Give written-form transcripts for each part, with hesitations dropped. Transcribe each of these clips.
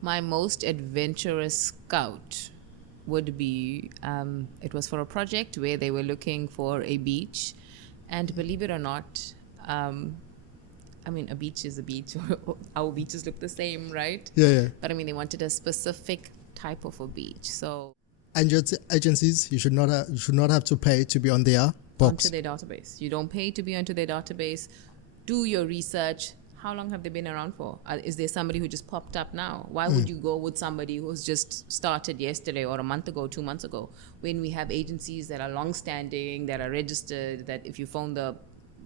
My most adventurous scout would be, it was for a project where they were looking for a beach. And believe it or not, a beach is a beach. Our beaches look the same, right? Yeah. But they wanted a specific type of a beach. So And your agencies, you should not have to pay to be on their books. onto their database. You don't pay to be onto their database. Do your research. How long have they been around for? Is there somebody who just popped up now? Why would you go with somebody who's just started yesterday or a month ago, 2 months ago, when we have agencies that are long-standing, that are registered, that if you phone the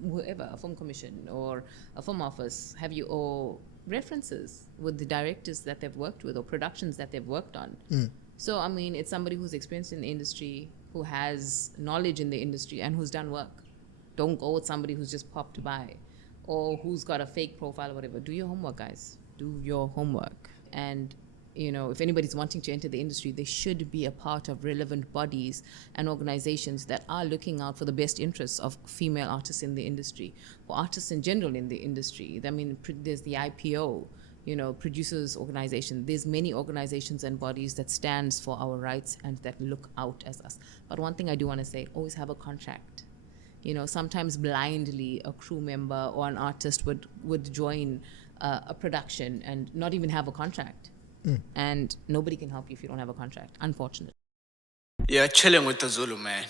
whoever, a film commission or a film office, have you or references with the directors that they've worked with or productions that they've worked on. So, it's somebody who's experienced in the industry, who has knowledge in the industry and who's done work. Don't go with somebody who's just popped by or who's got a fake profile or whatever. Do your homework, guys. Do your homework. And, if anybody's wanting to enter the industry, they should be a part of relevant bodies and organizations that are looking out for the best interests of female artists in the industry, or artists in general in the industry. There's the IPO, producers organization. There's many organizations and bodies that stands for our rights and that look out as us. But one thing I do want to say, always have a contract. Sometimes blindly a crew member or an artist would join a production and not even have a contract. And nobody can help you if you don't have a contract, unfortunately. You're chilling with the Zulu man.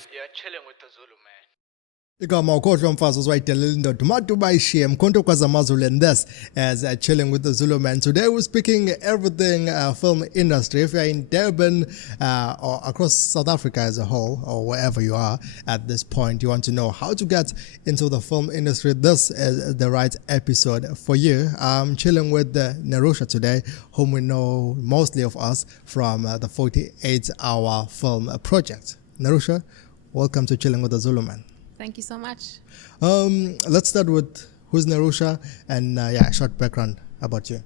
Igama ukhohlwa mfazi uzoyidelela indoda umathi ubayishiye mkhonto kwazamazulu, and this as Chilling with the Zulu Man. Today we're speaking everything film industry. If you're in Durban or across South Africa as a whole, or wherever you are at this point, you want to know how to get into the film industry, this is the right episode for you. I'm chilling with Nerusha today, whom we know mostly of us from the 48-hour film project. Nerusha, welcome to Chilling with the Zulu Man. Thank you so much. Let's start with who's Nerusha and a short background about you.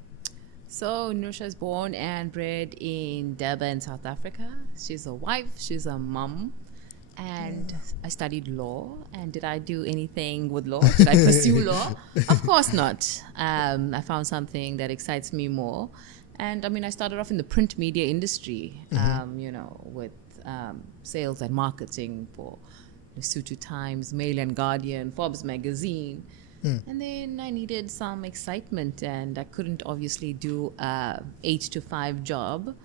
So Nerusha is born and bred in Durban, South Africa. She's a wife, she's a mom, and I studied law. And did I do anything with law? Did I pursue law? Of course not. I found something that excites me more. And I started off in the print media industry, with sales and marketing for Lesotho Times, Mail and Guardian, Forbes magazine. And then I needed some excitement, and I couldn't obviously do a 8 to 5 job.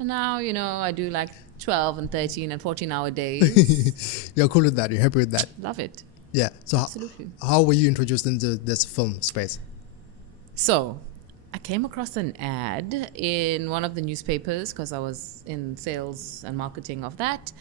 And now, I do like 12 and 13 and 14-hour days. You're cool with that? You're happy with that? Love it. Yeah. So absolutely. How were you introduced into this film space? So I came across an ad in one of the newspapers because I was in sales and marketing of that.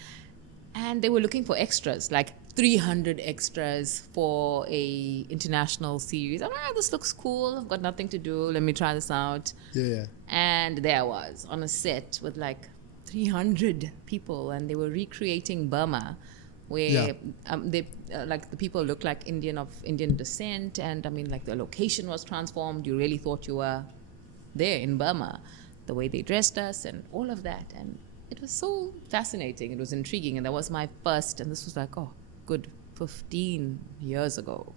And they were looking for extras, like 300 extras for a international series. I'm like, this looks cool. I've got nothing to do. Let me try this out. Yeah. And there I was on a set with like 300 people, and they were recreating Burma, where they like the people looked like of Indian descent, and the location was transformed. You really thought you were there in Burma, the way they dressed us and all of that. And it was so fascinating. It was intriguing. And that was my first, and this was like, good 15 years ago.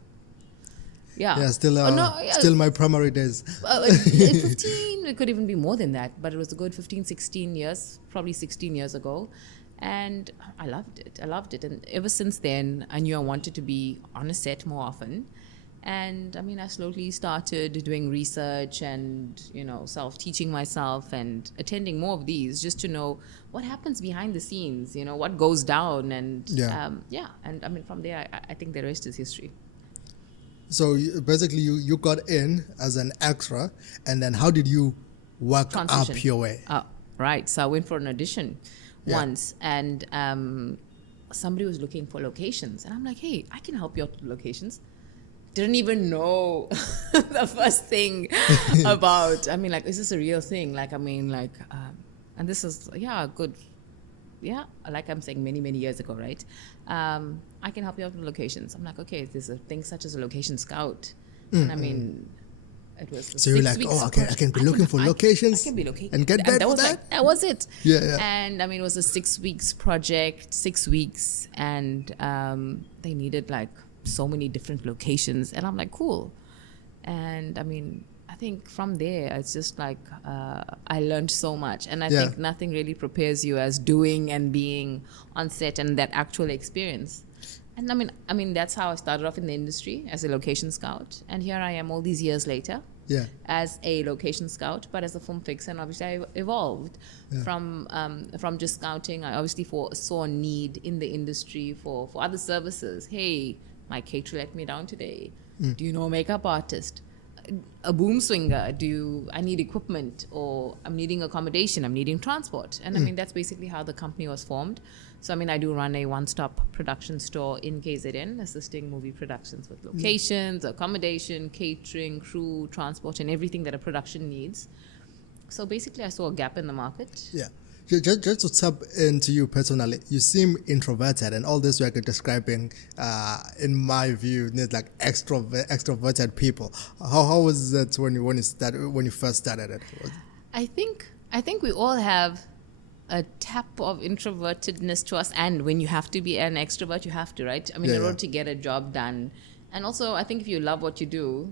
Yeah. Yeah, still my primary days. 15, it could even be more than that, but it was a good 15, 16 years, probably 16 years ago. And I loved it. And ever since then, I knew I wanted to be on a set more often. And I slowly started doing research and, self-teaching myself and attending more of these just to know what happens behind the scenes, what goes down. And and from there, I think the rest is history. So basically you got in as an extra, and then how did you work up your way? Right. So I went for an audition once, and somebody was looking for locations. And I'm like, hey, I can help you out with locations. Didn't even know the first thing about, is this a real thing? And this is, good. Yeah, like I'm saying many, many years ago, right? I can help you out with locations. I'm like, okay, there's a thing such as a location scout. And it was so you're like, I can be looking for locations. I can be located. And get paid for that? That was it. Yeah. And it was a 6 weeks project, 6 weeks. And they needed so many different locations, and I'm like, cool. And I think from there, it's just like I learned so much. And I Yeah. think nothing really prepares you as doing and being on set and that actual experience. And I mean, that's how I started off in the industry as a location scout. And here I am all these years later Yeah. as a location scout, but as a film fixer. And obviously I evolved from just scouting. I obviously saw a need in the industry for other services. Hey, my caterer let me down today. Do you know a makeup artist? A boom swinger? I need equipment, or I'm needing accommodation, I'm needing transport. And I mean, that's basically how the company was formed. So I mean, I do run a one-stop production store in KZN, assisting movie productions with locations, accommodation, catering, crew, transport, and everything that a production needs. So basically, I saw a gap in the market. Yeah. Just to tap into you personally, you seem introverted, and all this work you're describing, in my view, need like extroverted people. How was that when you first started it? I think we all have a tap of introvertedness to us, and when you have to be an extrovert, you have to, right? I mean, in order to get a job done. And also, I think if you love what you do,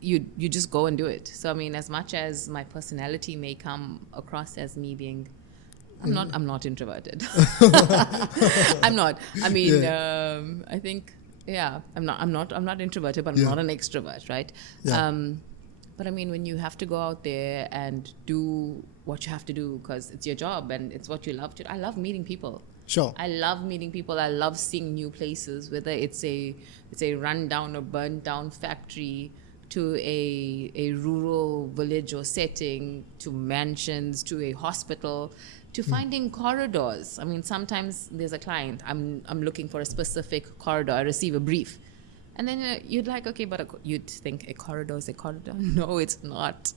you just go and do it. So I mean, as much as my personality may come across as me being, I'm not introverted. I'm not. I mean, I think, I'm not introverted, but I'm not an extrovert, right? Yeah. But I mean, when you have to go out there and do what you have to do because it's your job and it's what you love to do. I love meeting people. Sure. I love meeting people. I love seeing new places, whether it's a rundown or burnt down factory, to a rural village or setting, to mansions, to a hospital, to finding corridors. I mean, sometimes there's a client, I'm looking for a specific corridor. I receive a brief. And then you'd like, okay, but you'd think a corridor is a corridor. No, it's not.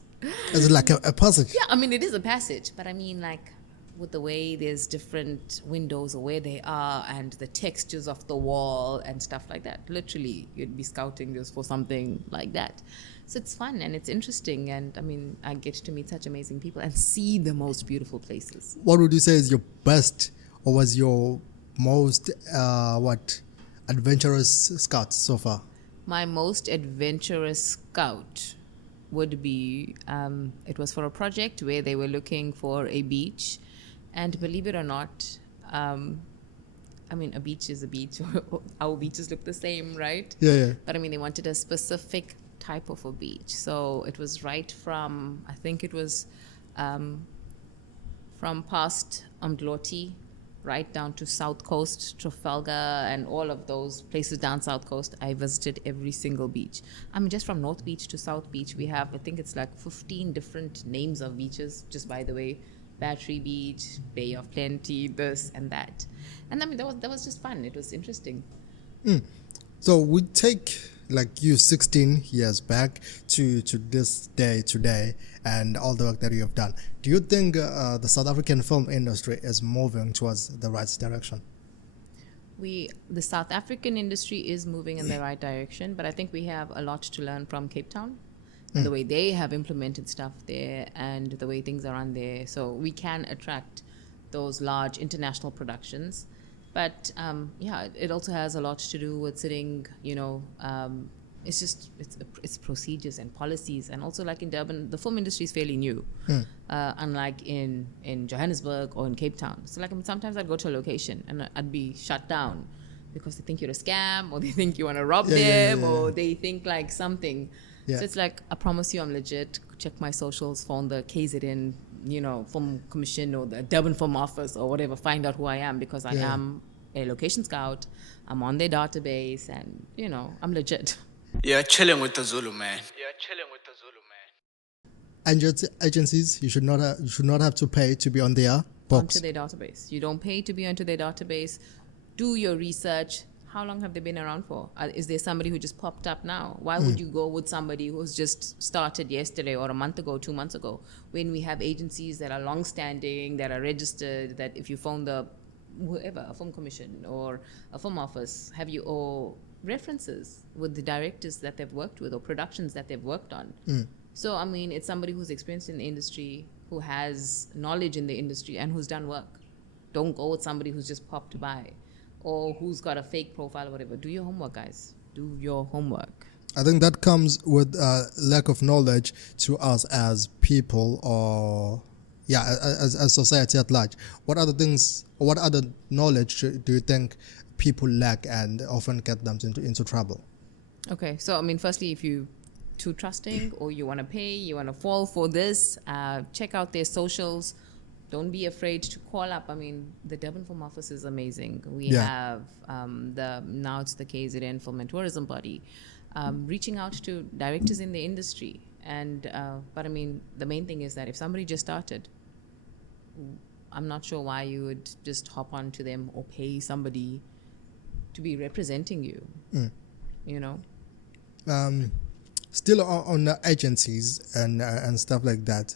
Is it like a passage? Yeah, I mean, it is a passage, but I mean, like, with the way there's different windows or where they are and the textures of the wall and stuff like that. Literally, you'd be scouting just for something like that. So it's fun and it's interesting. And I mean, I get to meet such amazing people and see the most beautiful places. What would you say is your best, or was your most adventurous scout so far? My most adventurous scout would be, it was for a project where they were looking for a beach. And believe it or not, I mean, a beach is a beach. Our beaches look the same, right? Yeah. But I mean, they wanted a specific type of a beach. So it was right from, I think it was from past Umdloti, right down to South Coast, Trafalgar, and all of those places down South Coast. I visited every single beach. I mean, just from North Beach to South Beach, we have, I think it's like 15 different names of beaches, just by the way. Battery Beach, Bay of Plenty, this and that. And I mean, that was just fun. It was interesting. So we take like you 16 years back to this day today, and all the work that you have done. Do you think the South African film industry is moving towards the right direction? The South African industry is moving in the right direction, but I think we have a lot to learn from Cape Town. And the way they have implemented stuff there and the way things are run there. So we can attract those large international productions. But it also has a lot to do with sitting, it's procedures and policies. And also, like in Durban, the film industry is fairly new, unlike in Johannesburg or in Cape Town. So like, I mean, sometimes I'd go to a location and I'd be shut down because they think you're a scam, or they think you want to rob them, or they think like something. Yeah. So it's like, I promise you I'm legit. Check my socials, phone the KZN, Film Commission or the Durban Film Office or whatever, find out who I am, because I am a location scout. I'm on their database and, I'm legit. You're chilling with the Zulu man. And your agencies, you should not have to pay to be on their box. Onto their database. You don't pay to be onto their database. Do your research. How long have they been around for? Is there somebody who just popped up now? Why would you go with somebody who's just started yesterday or a month ago, 2 months ago, when we have agencies that are long-standing, that are registered, that if you phone whoever, a film commission or a film office, or references with the directors that they've worked with or productions that they've worked on. So, I mean, it's somebody who's experienced in the industry, who has knowledge in the industry and who's done work. Don't go with somebody who's just popped by, or who's got a fake profile or whatever. Do your homework, guys. Do your homework. I think that comes with lack of knowledge to us as people, or as society at large. What other things, what other knowledge do you think people lack and often get them into trouble? Okay, so I mean, firstly, if you too trusting or you want to pay, you want to fall for this, check out their socials. Don't be afraid to call up. I mean, the Durban Film Office is amazing. We have now it's the KZN Film and Tourism Body, reaching out to directors in the industry. And but I mean, the main thing is that if somebody just started, I'm not sure why you would just hop on to them or pay somebody to be representing you. You know. Still on agencies and stuff like that.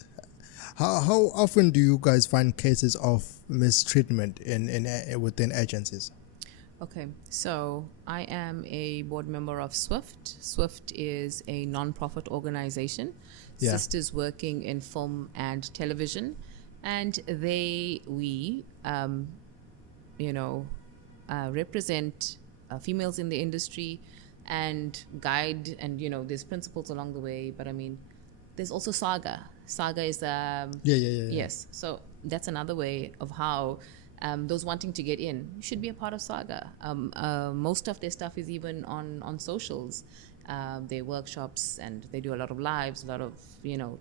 How often do you guys find cases of mistreatment in within agencies? Okay, so I am a board member of SWIFT. SWIFT is a non-profit organization, sisters working in film and television, and we represent females in the industry and guide, and there's principles along the way. But I mean, there's also Saga. Saga is yes. So that's another way of how those wanting to get in should be a part of Saga. Most of their stuff is even on socials. Their workshops, and they do a lot of lives, a lot of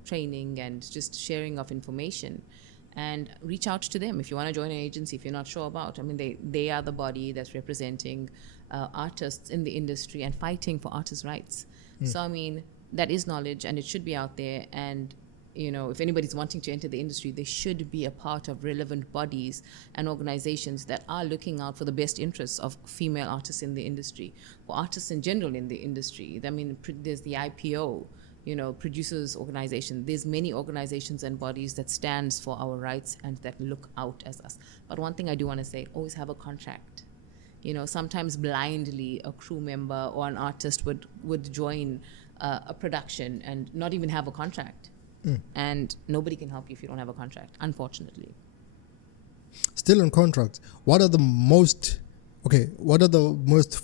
training and just sharing of information. And reach out to them if you want to join an agency if you're not sure about. I mean, they are the body that's representing artists in the industry and fighting for artists' rights. So I mean, that is knowledge, and it should be out there. And if anybody's wanting to enter the industry, they should be a part of relevant bodies and organizations that are looking out for the best interests of female artists in the industry, or artists in general in the industry. I mean, there's the IPO, producers organization. There's many organizations and bodies that stands for our rights and that look out as us. But one thing I do want to say, always have a contract. Sometimes blindly a crew member or an artist would join a production and not even have a contract. And nobody can help you if you don't have a contract, unfortunately. Still on contract, what are the most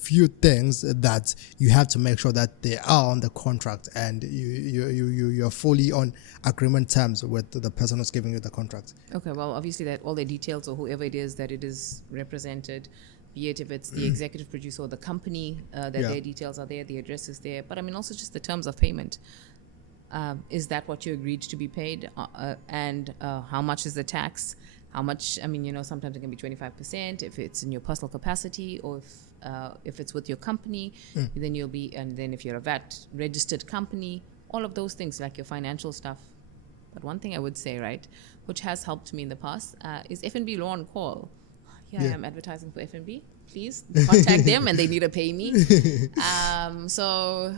few things that you have to make sure that they are on the contract and you're fully on agreement terms with the person who's giving you the contract? Okay, well, obviously that all the details, or whoever it is that it is represented, be it if it's the executive producer or the company, their details are there, the address is there. But I mean, also just the terms of payment. Is that what you agreed to be paid? And how much is the tax? How much? I mean, sometimes it can be 25% if it's in your personal capacity, or if it's with your company, then you'll be. And then if you're a VAT registered company, all of those things, like your financial stuff. But one thing I would say, right, which has helped me in the past, is F&B Law on Call. Here I am advertising for F&B. Please contact them, and they need to pay me. So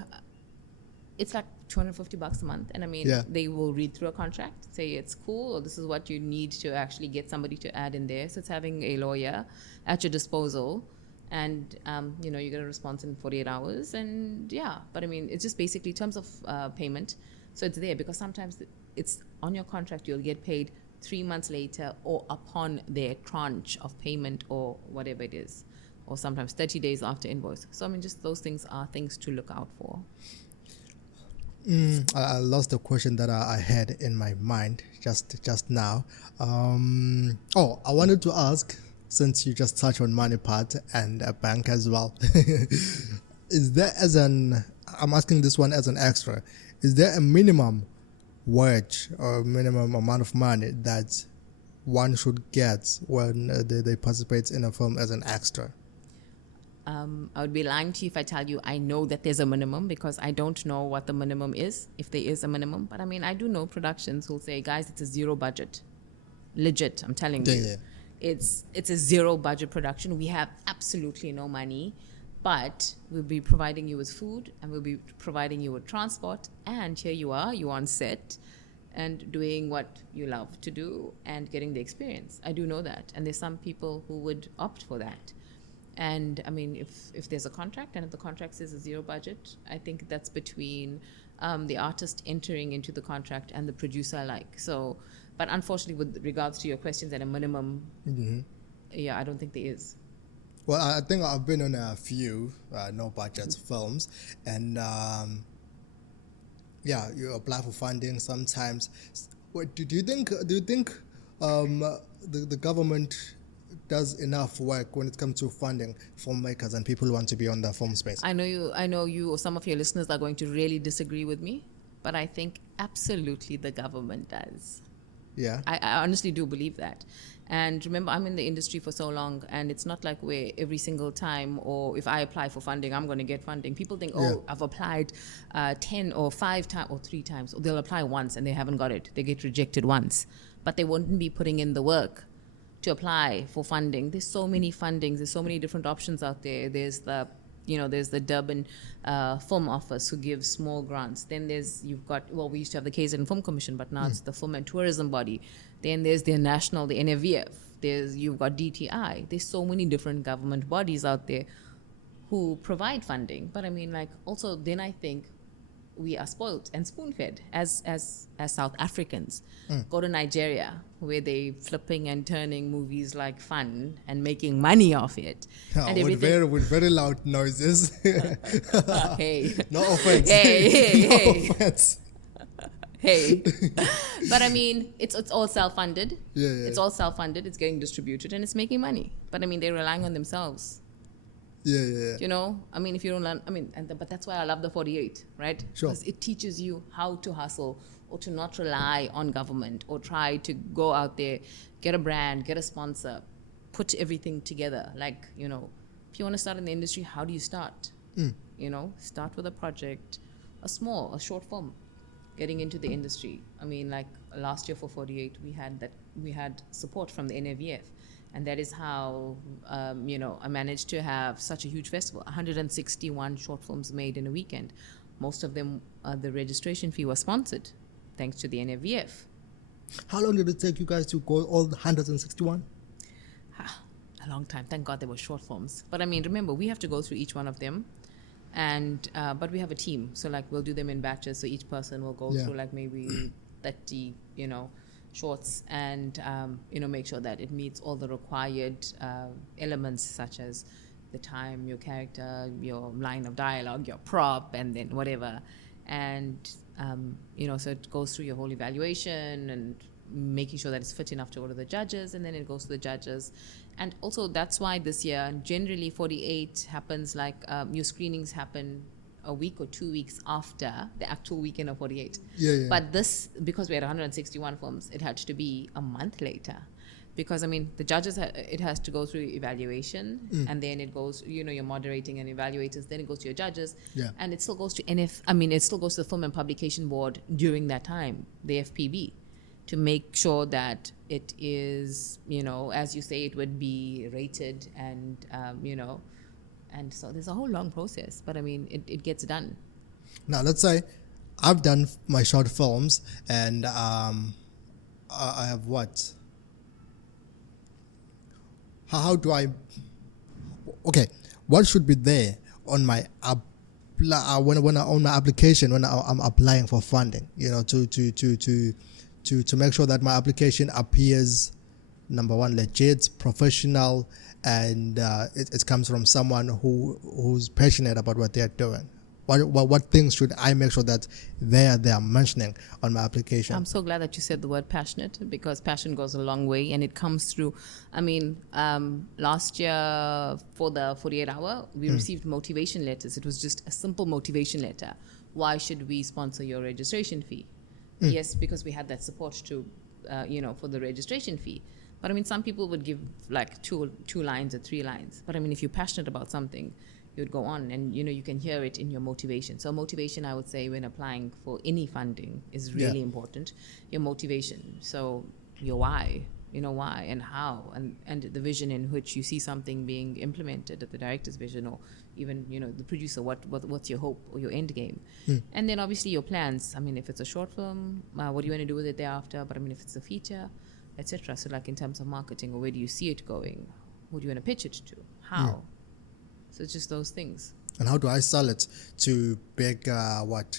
it's like $250 a month, and I mean, they will read through a contract, say it's cool, or this is what you need to actually get somebody to add in there. So it's having a lawyer at your disposal, and you get a response in 48 hours, and but I mean, it's just basically terms of payment. So it's there because sometimes it's on your contract. You'll get paid 3 months later, or upon their tranche of payment, or whatever it is, or sometimes 30 days after invoice. So I mean, just those things are things to look out for. I lost the question that I had in my mind just now. I wanted to ask, since you just touched on money part and a bank as well, is there I'm asking this one as an extra, is there a minimum wage or minimum amount of money that one should get when they participate in a film as an extra? I would be lying to you if I tell you I know that there's a minimum, because I don't know what the minimum is, if there is a minimum. But I mean, I do know productions who'll say, guys, it's a zero budget. Legit, I'm telling you. Yeah. It's a zero budget production. We have absolutely no money, but we'll be providing you with food, and we'll be providing you with transport. And here you're on set and doing what you love to do and getting the experience. I do know that. And there's some people who would opt for that. And I mean, if there's a contract, and if the contract says a zero budget, I think that's between the artist entering into the contract and the producer alike. So, but unfortunately, with regards to your questions at a minimum, I don't think there is. Well, I think I've been on a few no budget films, and yeah, you apply for funding sometimes. What do you think? Do you think the government does enough work when it comes to funding filmmakers and people who want to be on the film space? I know you or some of your listeners are going to really disagree with me, but I think absolutely the government does. Yeah. I honestly do believe that. And remember, I'm in the industry for so long, and it's not like where every single time, or if I apply for funding, I'm going to get funding. People think, oh, Yeah. I've applied 10 or 5 times or 3 times. Or they'll apply once and they haven't got it. They get rejected once. But they wouldn't be putting in the work to apply for funding. There's so many fundings. There's so many different options out there. There's the Durban Film Office who gives small grants. Then we used to have the KZN Film Commission, but now it's the Film and Tourism Body. Then there's the national, the NFVF. You've got DTI. There's so many different government bodies out there who provide funding. But I mean, like, also then I think we are spoiled and spoon-fed as South Africans. Go to Nigeria, where they flipping and turning movies like fun and making money off it. And With very loud noises. Hey. No offense. Hey. No offense. Hey. But I mean, it's all self-funded. Yeah. It's all self-funded. It's getting distributed and it's making money. But I mean, they're relying on themselves. Yeah. You know, I mean, if you don't learn, but that's why I love the 48, right? Sure. Because it teaches you how to hustle or to not rely on government or try to go out there, get a brand, get a sponsor, put everything together. Like, you know, if you want to start in the industry, how do you start? You know, start with a project, a short film, getting into the industry. I mean, like last year for 48, we had support from the NAVF. And that is how, I managed to have such a huge festival. 161 short films made in a weekend. Most of them, the registration fee was sponsored, thanks to the NFVF. How long did it take you guys to go all 161? A long time. Thank God there were short films. But I mean, remember, we have to go through each one of them. And but we have a team. So like we'll do them in batches. So each person will go through like maybe 30, shorts and make sure that it meets all the required elements such as the time, your character, your line of dialogue, your prop, and then whatever. And so it goes through your whole evaluation and making sure that it's fit enough to go to the judges, and then it goes to the judges. And also that's why this year generally 48 happens like your screenings happen a week or 2 weeks after the actual weekend of 48. Yeah. But this, because we had 161 films, it had to be a month later. Because, I mean, the judges, it has to go through evaluation, and then it goes, you're moderating and evaluators, then it goes to your judges, and it still goes to it still goes to the Film and Publication Board during that time, the FPB, to make sure that it is, as you say, it would be rated and, and so there's a whole long process, but I mean, it gets done. Now, let's say I've done my short films and I have what? How do I? Okay, what should be there on my on my application when I'm applying for funding? To make sure that my application appears, number one, legit, professional, and it comes from someone who's passionate about what they're doing. What things should I make sure that they are mentioning on my application? I'm so glad that you said the word passionate, because passion goes a long way and it comes through. I mean, last year for the 48 hour, we received motivation letters. It was just a simple motivation letter. Why should we sponsor your registration fee? Yes, because we had that support to, for the registration fee. But I mean, some people would give like two lines or 3 lines. But I mean, if you're passionate about something, you'd go on and, you can hear it in your motivation. So motivation, I would say, when applying for any funding is really important. Your motivation. So your why, why and how, and the vision in which you see something being implemented, at the director's vision, or even, the producer, what's your hope or your end game. And then obviously your plans. I mean, if it's a short film, what do you want to do with it thereafter? But I mean, if it's a feature, etc. So like in terms of marketing, or where do you see it going? Who do you want to pitch it to? How? So it's just those things. And how do I sell it to big, I want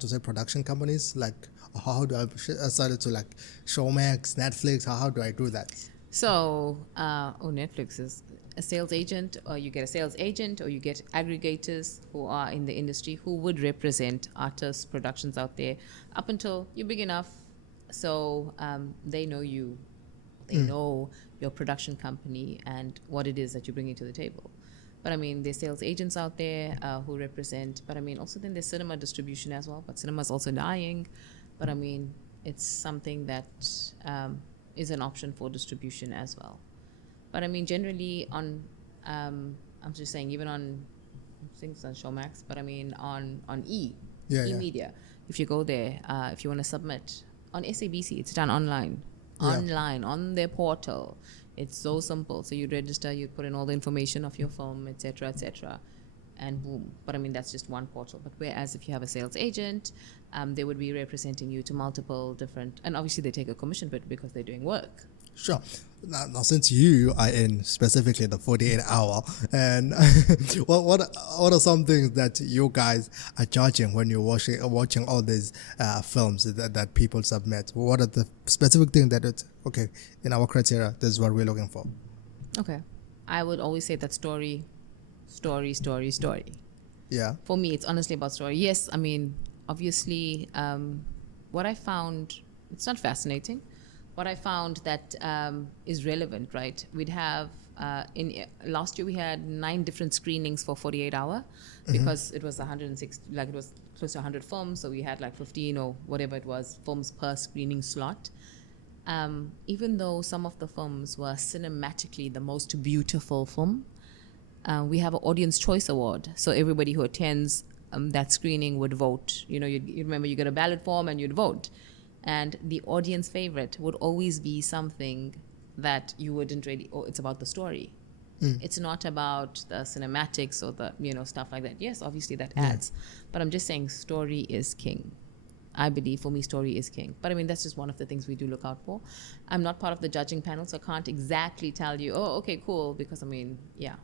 to say production companies? Like, how do I sell it to like Showmax, Netflix? How do I do that? So, Netflix is a sales agent, or you get a sales agent, or you get aggregators who are in the industry who would represent artists, productions out there up until you're big enough. So they know you, they know your production company and what it is that you're bringing to the table. But I mean, there's sales agents out there who represent, but I mean, also then there's cinema distribution as well, but cinema is also dying. But I mean, it's something that is an option for distribution as well. But I mean, generally on, I'm just saying, even on things on Showmax, but I mean on E-Media, if you go there, if you want to submit on SABC, it's done online, on their portal. It's so simple. So you register, you put in all the information of your film, etc., and boom. But I mean, that's just one portal. But whereas if you have a sales agent, they would be representing you to multiple different, and obviously they take a commission bit because they're doing work. Sure. Now, since you are in specifically the 48 hour, and what are some things that you guys are judging when you're watching all these films that people submit? What are the specific things that it's okay in our criteria? This is what we're looking for. Okay, I would always say that story. Yeah. For me, it's honestly about story. Yes, I mean, obviously, what I found, it's not fascinating. What I found that is relevant, right? We'd have, last year we had 9 different screenings for 48 hour because it was 160, like it was close to 100 films. So we had like 15 or whatever it was, films per screening slot. Even though some of the films were cinematically the most beautiful film, we have an audience choice award. So everybody who attends that screening would vote. You know, you remember you get a ballot form and you'd vote. And the audience favorite would always be something that you wouldn't really, it's about the story. It's not about the cinematics or the, stuff like that. Yes, obviously that adds. But I'm just saying story is king. I believe for me, story is king. But I mean, that's just one of the things we do look out for. I'm not part of the judging panel, so I can't exactly tell you, oh, okay, cool. Because I mean, yeah.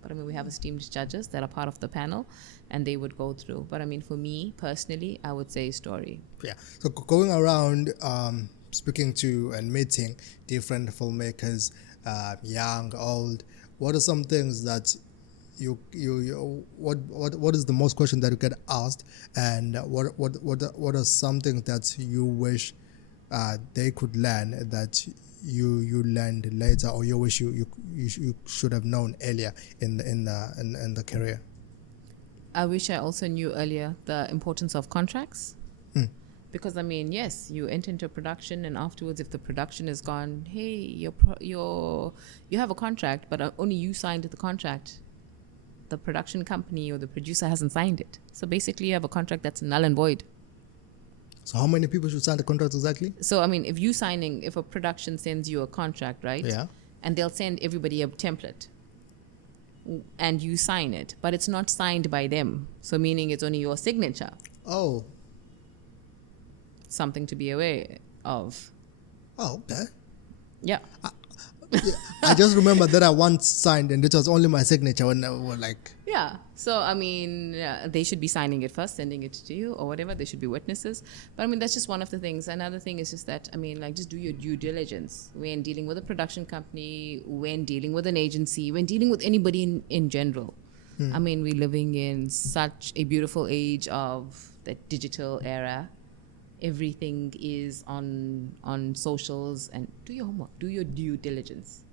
But I mean, we have esteemed judges that are part of the panel and they would go through. But I mean, for me personally, I would say story. Yeah. So going around, speaking to and meeting different filmmakers, young, old, what are some things that what is the most question that you get asked, and what are some things that you wish they could learn that you learned later, or you wish you should have known earlier in the career? I wish I also knew earlier the importance of contracts. Because I mean, yes, you enter into production, and afterwards, if the production is gone, hey, you have a contract, but only you signed the contract. The production company or the producer hasn't signed it. So basically, you have a contract that's null and void. So how many people should sign the contract exactly? So I mean, if a production sends you a contract, right? Yeah. And they'll send everybody a template, and you sign it, but it's not signed by them. So meaning it's only your signature. Oh. Something to be aware of. Oh, okay. Yeah. I just remember that I once signed and it was only my signature when I was like... Yeah. So, I mean, they should be signing it first, sending it to you or whatever. They should be witnesses. But, I mean, that's just one of the things. Another thing is just that, I mean, like, just do your due diligence when dealing with a production company, when dealing with an agency, when dealing with anybody in general. I mean, we're living in such a beautiful age of the digital era. Everything is on socials, and do your homework, do your due diligence.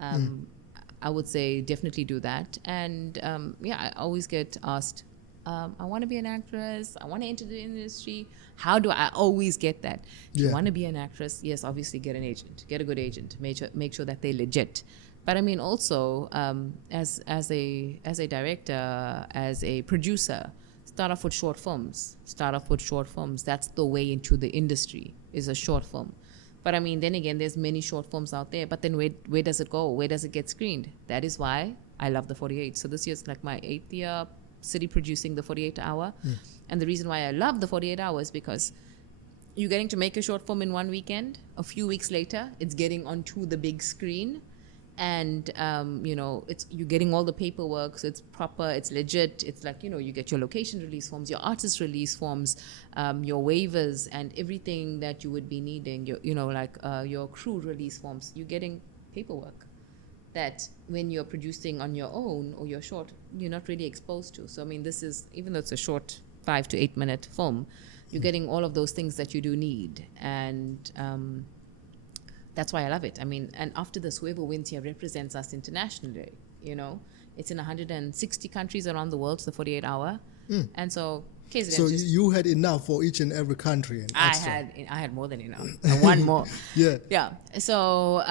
I would say definitely do that. And I always get asked, I want to be an actress, I want to enter the industry. How do I always get that? If you want to be an actress, yes, obviously get an agent, get a good agent, make sure that they're legit. But I mean, also as a director, as a producer, start off with short films. That's the way into the industry, is a short film. But I mean, then again, there's many short films out there. But then where does it go? Where does it get screened? That is why I love the 48. So this year's like my 8th year city producing the 48 hour. And the reason why I love the 48 hours because you're getting to make a short film in one weekend. A few weeks later, it's getting onto the big screen. And you're getting all the paperwork, so it's proper, it's legit. It's like, you get your location release forms, your artist release forms, your waivers, and everything that you would be needing. Your crew release forms. You're getting paperwork. that when you're producing on your own or you're short, you're not really exposed to. So I mean, this is, even though it's a short 5 to 8 minute film, you're getting all of those things that you do need, and that's why I love it. I mean, and after this, whoever wins here represents us internationally. You know, it's in 160 countries around the world. It's the 48 hour, and so KZN. So you had enough for each and every country. And I had more than enough. One more. Yeah. So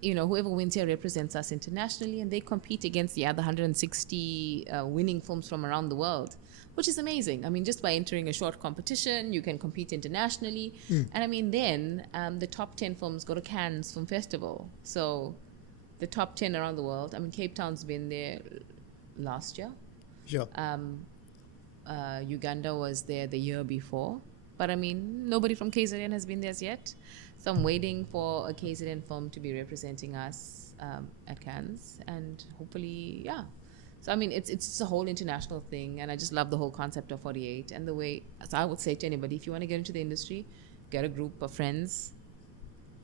you know, whoever wins here represents us internationally, and they compete against the other 160 winning films from around the world, which is amazing. I mean, just by entering a short competition, you can compete internationally. And I mean, then the top 10 films go to Cannes Film Festival. So the top 10 around the world. I mean, Cape Town's been there last year. Sure. Uganda was there the year before. But I mean, nobody from KZN has been there as yet. So I'm waiting for a KZN film to be representing us at Cannes. And hopefully, yeah. So I mean, it's a whole international thing, and I just love the whole concept of 48 and the way. So I would say to anybody, if you want to get into the industry, get a group of friends,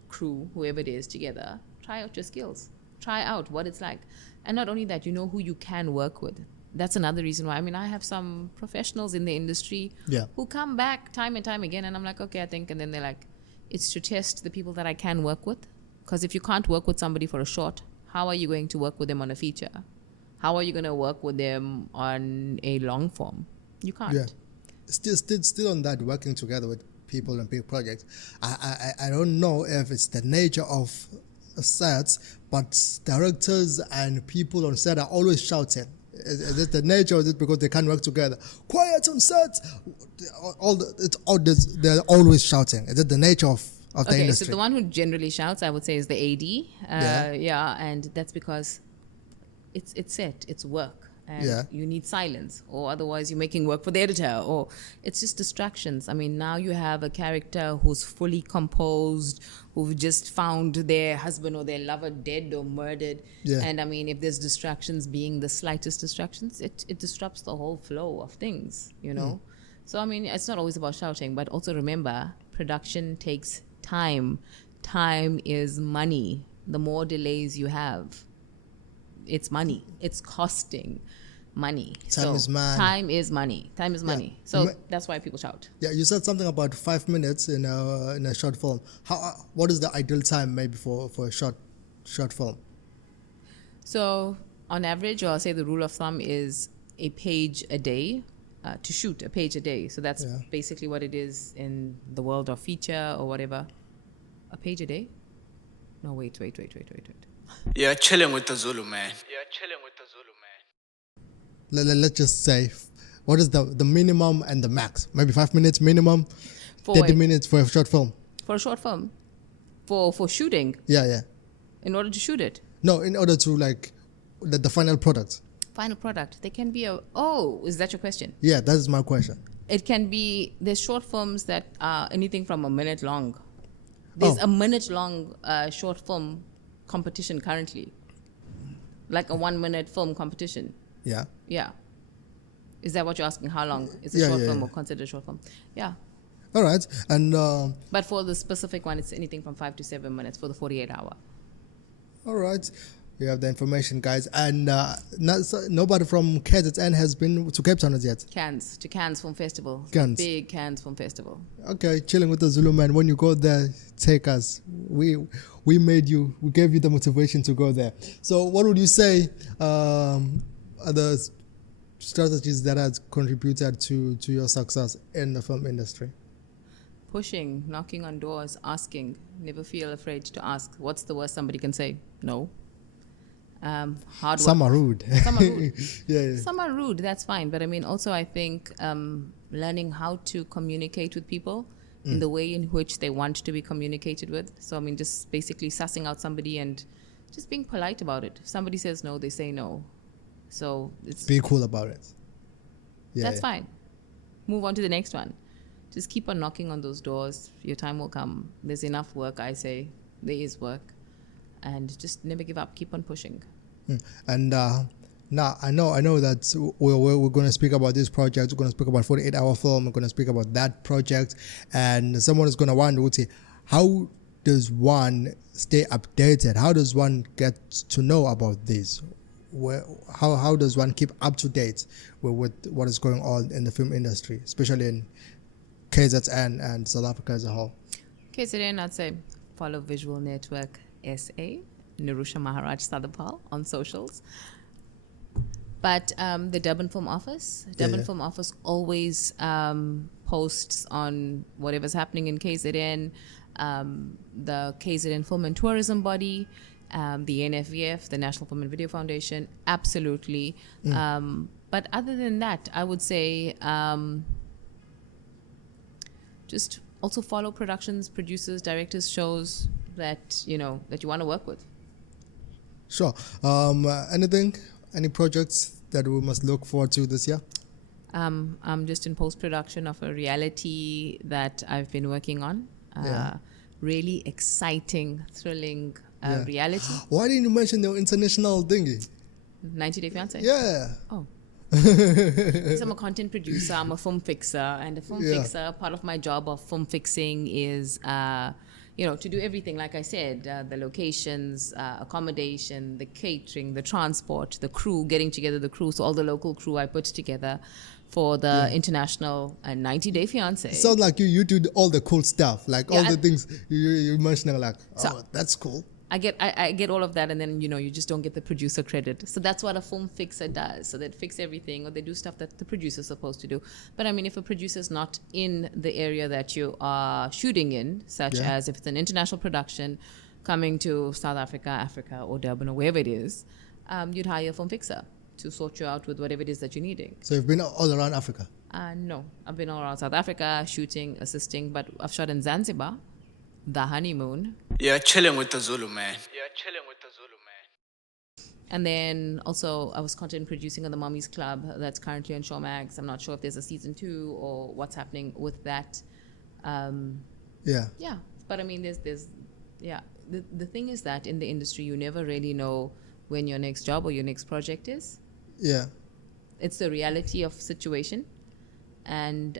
crew, whoever it is, together. Try out your skills. Try out what it's like, and not only that, you know who you can work with. That's another reason why. I mean, I have some professionals in the industry who come back time and time again, and I'm like, okay, I think, and then they're like, it's to test the people that I can work with, because if you can't work with somebody for a short, how are you going to work with them on a feature? How are you going to work with them on a long form? You can't. Yeah. Still on that, working together with people and big projects. I don't know if it's the nature of sets, but directors and people on set are always shouting. Is it the nature, or is it because they can't work together? Quiet on set. They're always shouting. Is it the nature of the industry? So the one who generally shouts, I would say, is the AD. And that's because it's set, it's work, and you need silence, or otherwise you're making work for the editor, or it's just distractions. I mean, now you have a character who's fully composed, who've just found their husband or their lover dead or murdered, and I mean, if there's distractions, being the slightest distractions, it disrupts the whole flow of things, you know. So I mean, it's not always about shouting, but also remember, production takes time. Time is money. The more delays you have, it's money. It's costing money. Time is money. Time is money. Time is money. So that's why people shout. Yeah, you said something about 5 minutes in a short film. What is the ideal time maybe for a short film? So on average, or I'll say the rule of thumb is a page a day, to shoot a page a day. So that's basically what it is in the world of feature or whatever. A page a day? No, wait. You're chilling with the Zulu man. Let's just say, what is the minimum and the max? Maybe 5 minutes minimum, For 30 what? minutes for a short film. For a short film? For shooting? Yeah. In order to shoot it? No, in order to like the final product. Final product. They can be is that your question? Yeah, that is my question. It can be, there's short films that are anything from a minute long. There's a minute long short film competition currently. Like a 1 minute film competition. Yeah. Yeah. Is that what you're asking? How long is a short film or considered a short film? Yeah. All right. And but for the specific one, it's anything from 5 to 7 minutes for the 48 hour. all right. We have the information, guys. And nobody from KZN has been to Cape Town as yet. Cannes Film Festival. Cannes. Big Cannes Film Festival. Okay, chilling with the Zulu man. When you go there, take us. We made you. We gave you the motivation to go there. So, what would you say are the strategies that has contributed to your success in the film industry? Pushing, knocking on doors, asking. Never feel afraid to ask. What's the worst somebody can say? No. Hard work. Some are rude. Some are rude. Yeah. Some are rude, that's fine. But I mean, also I think learning how to communicate with people in the way in which they want to be communicated with. So I mean, just basically sussing out somebody and just being polite about it. If somebody says no, they say no. So it's Be cool about it. Yeah, that's fine. Move on to the next one. Just keep on knocking on those doors. Your time will come. There's enough work, I say. There is work. And just never give up. Keep on pushing. And now I know that we're going to speak about this project. We're going to speak about 48-hour film. We're going to speak about that project. And someone is going to wonder, would say, how does one stay updated? How does one get to know about this? How does one keep up to date with what is going on in the film industry, especially in KZN and South Africa as a whole? KZN, I'd say follow Visual Network SA, Nirusha Maharaj Sadapal on socials. But the Durban Film Office, Film Office always posts on whatever's happening in KZN, the KZN Film and Tourism Body, the NFVF, the National Film and Video Foundation, absolutely. But other than that, I would say just also follow productions, producers, directors, shows that you want to work with. Sure. Any projects that we must look forward to this year? I'm just in post-production of a reality that I've been working on. Really exciting, thrilling reality. Why didn't you mention the international thingy? 90 Day Fiancé? Yeah. Oh. Because I'm a content producer, I'm a film fixer, and a film fixer, part of my job of film fixing is to do everything, like I said, the locations, accommodation, the catering, the transport, the crew, getting together the crew. So all the local crew I put together for the international 90 Day Fiancé. It sounds like you do all the cool stuff, like all the things you're mentioning, like, that's cool. I get all of that, and then you just don't get the producer credit. So that's what a film fixer does. So they fix everything, or they do stuff that the producer's supposed to do. But I mean, if a producer's not in the area that you are shooting in, such as if it's an international production coming to South Africa, or Durban, or wherever it is, you'd hire a film fixer to sort you out with whatever it is that you're needing. So you've been all around Africa? No, I've been all around South Africa, shooting, assisting, but I've shot in Zanzibar, the honeymoon. Yeah, chilling with the Zulu man. And then also I was content producing on the Mommy's Club that's currently on Showmax. I'm not sure if there's a season 2 or what's happening with that. Yeah. But I mean, there's the thing is that in the industry, you never really know when your next job or your next project is. Yeah. It's the reality of situation. And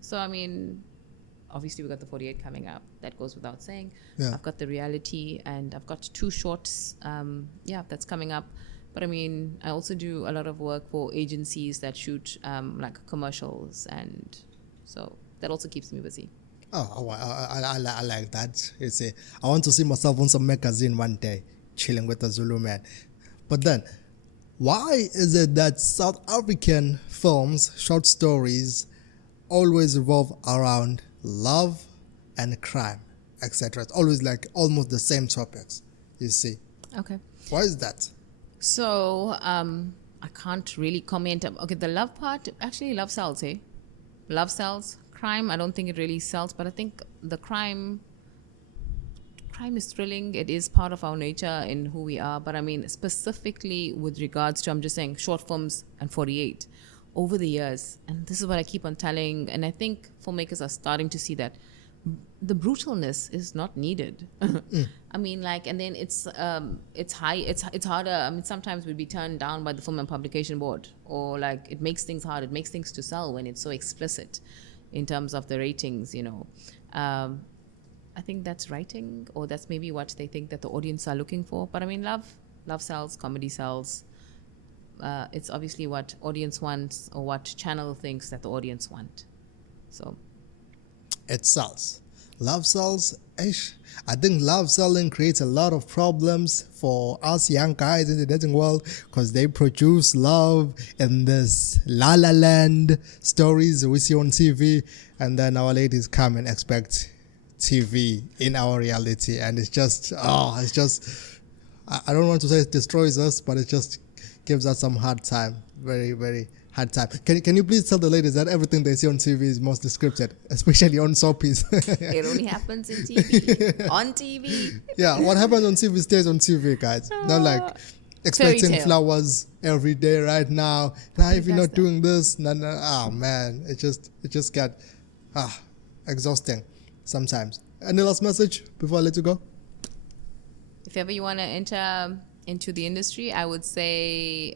so I mean, obviously we got the 48 coming up. That goes without saying. Yeah. I've got the reality, and I've got 2 shorts. That's coming up. But I mean, I also do a lot of work for agencies that shoot like commercials, and so that also keeps me busy. Oh, I like that. I want to see myself on some magazine one day, chilling with the Zulu man. But then, why is it that South African films, short stories, always revolve around love and crime, etc.? It's always like almost the same topics, you see. Okay. Why is that? So, I can't really comment. Okay, the love part, actually love sells, eh? Love sells. Crime, I don't think it really sells, but I think the crime is thrilling. It is part of our nature in who we are. But I mean, specifically with regards to, I'm just saying, short films and 48, over the years, and this is what I keep on telling, and I think filmmakers are starting to see that the brutalness is not needed. I mean, like, and then it's harder. I mean, sometimes we'd be turned down by the Film and Publication Board, or like it makes things hard. It makes things to sell when it's so explicit in terms of the ratings, I think that's writing, or that's maybe what they think that the audience are looking for. But I mean, love sells, comedy sells. It's obviously what audience wants, or what channel thinks that the audience want. So it sells. Love sells. I think love selling creates a lot of problems for us young guys in the dating world, because they produce love in this La La Land stories we see on TV, and then our ladies come and expect TV in our reality, and it's just I don't want to say it destroys us, but it just gives us some hard time, very, very hard time. Can you please tell the ladies that everything they see on TV is mostly scripted, especially on soapies? It only happens in TV. On TV. Yeah, what happens on TV stays on TV, guys. Not like expecting flowers every day right now. Now, if you're not doing this, oh man, it just got exhausting sometimes. Any last message before I let you go? If ever you want to enter into the industry, I would say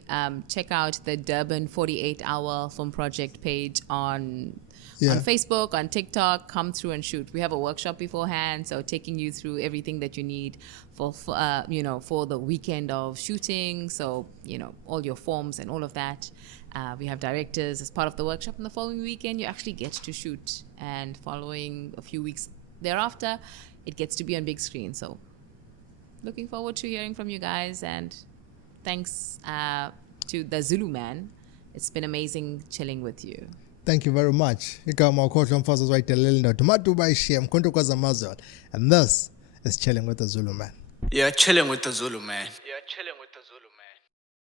check out the Durban 48-hour film project page on on Facebook, on TikTok. Come through and shoot. We have a workshop beforehand, so taking you through everything that you need for the weekend of shooting. So all your forms and all of that. We have directors as part of the workshop, and the following weekend you actually get to shoot, and following a few weeks thereafter, it gets to be on big screen. So looking forward to hearing from you guys, and thanks to the Zulu Man. It's been amazing chilling with you. Thank you very much. Igama ukhohlwa mfazi wayitelela Dumatuba Shem konto kwazamazulu, and this is Chilling with the Zulu Man. Yeah, chilling with the Zulu, man.